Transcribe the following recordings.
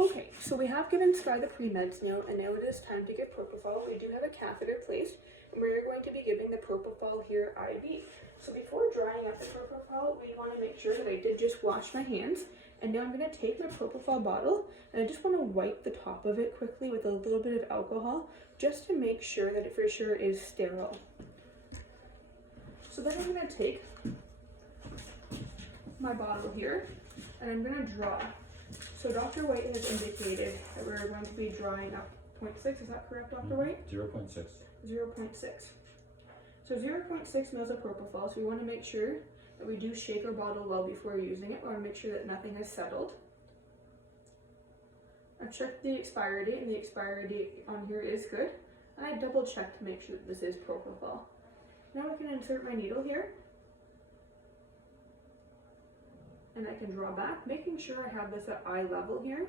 Okay, so we have given Sky the pre-meds now, and now it is time to give propofol. We do have a catheter placed, and we're going to be giving the propofol here IV. So before drying up the propofol, we want to make sure that I did just wash my hands. And now I'm going to take my propofol bottle, and I just want to wipe the top of it quickly with a little bit of alcohol, just to make sure that it for sure is sterile. So then I'm going to take my bottle here, and I'm going to draw. So Dr. White has indicated that we're going to be drawing up 0.6, is that correct, Dr. White? 0.6. 0.6. So 0.6 mils of propofol, so we want to make sure that we do shake our bottle well before using it. We want to make sure that nothing has settled. I checked the expiry date, and the expiry date on here is good. And I double checked to make sure that this is propofol. Now I can insert my needle here. And I can draw back, making sure I have this at eye level here.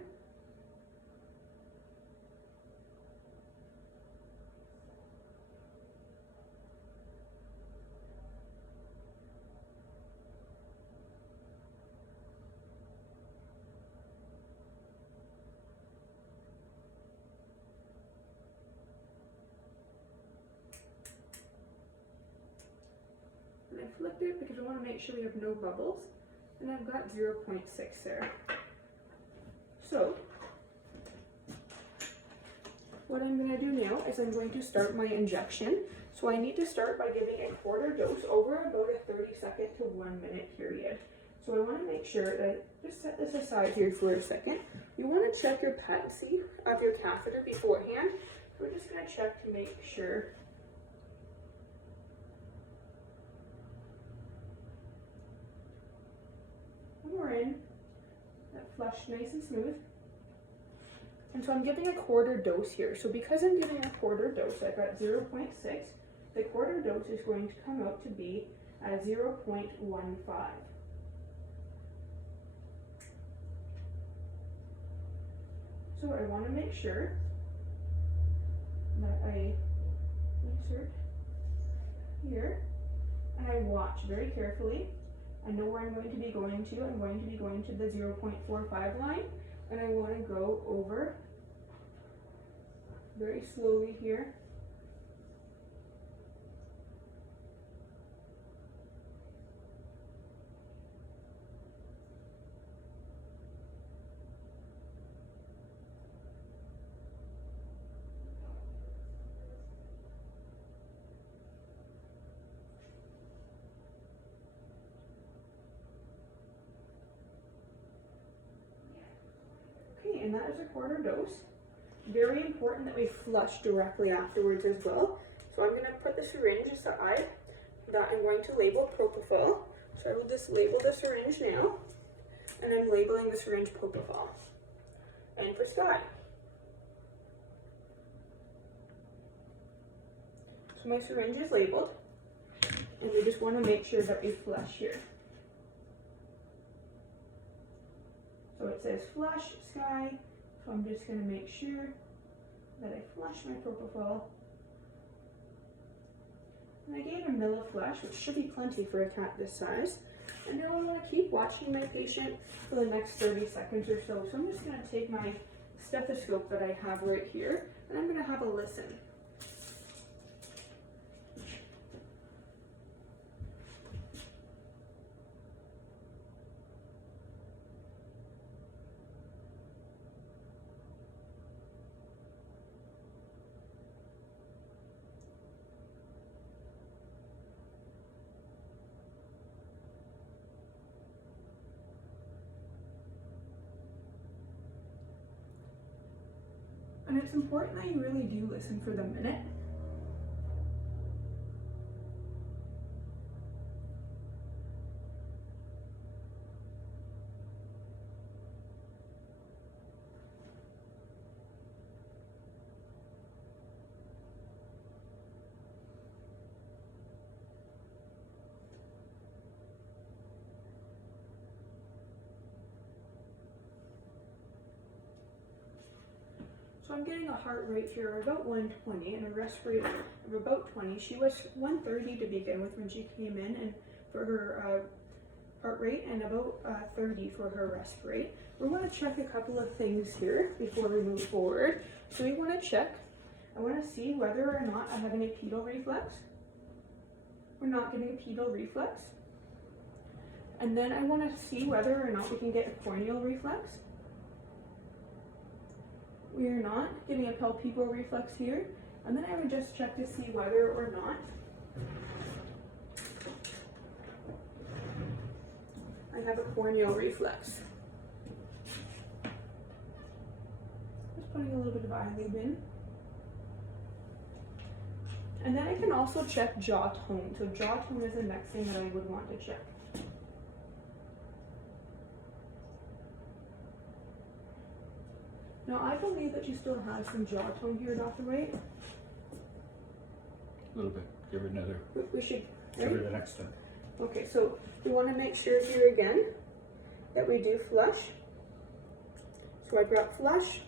And I flipped it because I want to make sure we have no bubbles. And I've got 0.6 there. So, what I'm going to do now is I'm going to start my injection. So I need to start by giving a quarter dose over about a 30-second to 1 minute period. So I want to make sure that, just set this aside here for a second. You want to check your patency of your catheter beforehand. We're just going to check to make sure. We're in that flush nice and smooth. And so I'm giving a quarter dose here. So because I'm giving a quarter dose, I've got 0.6. The quarter dose is going to come out to be at 0.15. So I want to make sure that I insert here, and I watch very carefully. I know where I'm going to be going to. I'm going to be going to the 0.45 line, and I want to go over very slowly here. And that is a quarter dose. Very important that we flush directly afterwards as well. So I'm going to put the syringe aside that I'm going to label propofol. So I will just label the syringe now, and I'm labeling the syringe propofol. And for Sky. So my syringe is labeled, and we just want to make sure that we flush here. So it says flush, Sky, so I'm just going to make sure that I flush my propofol. And I gave a ml of flush, which should be plenty for a cat this size. And now I'm going to keep watching my patient for the next 30 seconds or so. So I'm just going to take my stethoscope that I have right here, and I'm going to have a listen. And it's important that you really do listen for the minute. So I'm getting a heart rate here of about 120 and a rest rate of about 20. She was 130 to begin with when she came in, and for her heart rate and about 30 for her rest rate. We want to check a couple of things here before we move forward. So we want to check, I want to see whether or not I have any pedal reflex. We're not getting a pedal reflex. And then I want to see whether or not we can get a corneal reflex. We are not getting a palpebral reflex here. And then I would just check to see whether or not I have a corneal reflex. Just putting a little bit of eyelid in. And then I can also check jaw tone. So jaw tone is the next thing that I would want to check. Now I believe that you still have some jaw tone here, Dr. White. A little bit. Give her another. We should. Give her the next one. Okay, so we want to make sure here again that we do flush. So I brought flush.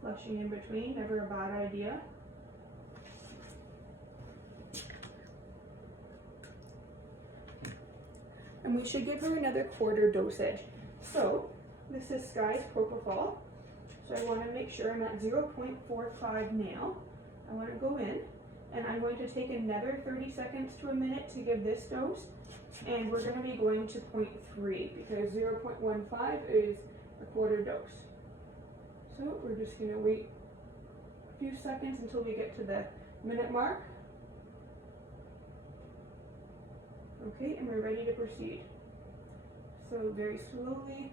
Flushing in between, never a bad idea. And we should give her another quarter dosage. So this is Sky's propofol. So I want to make sure I'm at 0.45 now. I want to go in and I'm going to take another 30 seconds to a minute to give this dose. And we're going to be going to 0.3 because 0.15 is a quarter dose. So we're just going to wait a few seconds until we get to the minute mark. Okay, and we're ready to proceed. So very slowly.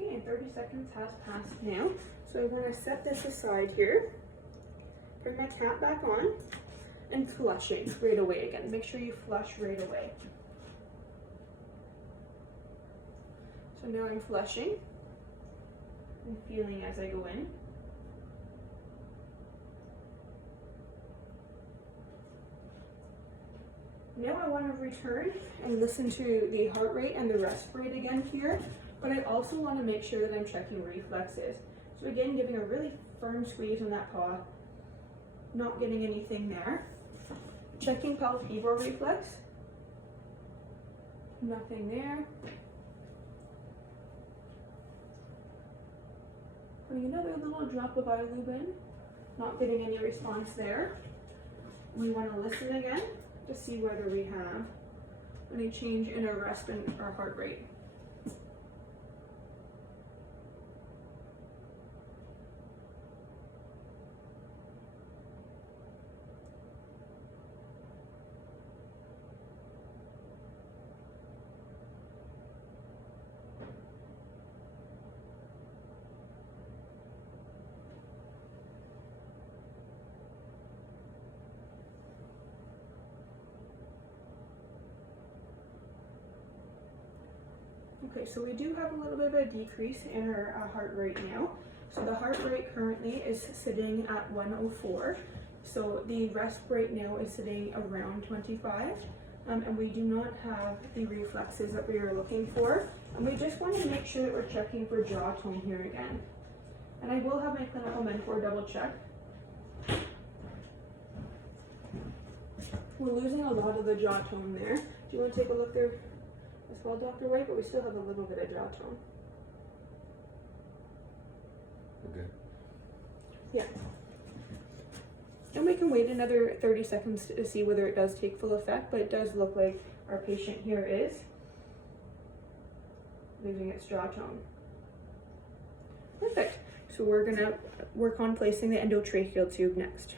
Okay, and 30 seconds has passed now. So I want to set this aside here, bring my cap back on, and flushing right away again. Make sure you flush right away. So now I'm flushing and feeling as I go in. Now I want to return and listen to the heart rate and the rest rate again here. But I also want to make sure that I'm checking reflexes. So again, giving a really firm squeeze on that paw, not getting anything there. Checking palpebral reflex, nothing there. Putting another little drop of eyelid in, not getting any response there. We want to listen again to see whether we have any change in our rest and our heart rate. Okay, so we do have a little bit of a decrease in our heart rate now. So the heart rate currently is sitting at 104. So the rest rate now is sitting around 25. And we do not have the reflexes that we are looking for. And we just want to make sure that we're checking for jaw tone here again. And I will have my clinical mentor double check. We're losing a lot of the jaw tone there. Do you want to take a look there as well, Dr. White? But we still have a little bit of jaw tone. Okay. Yeah. And we can wait another 30 seconds to see whether it does take full effect, but it does look like our patient here is losing its jaw tone. Perfect. So we're gonna work on placing the endotracheal tube next.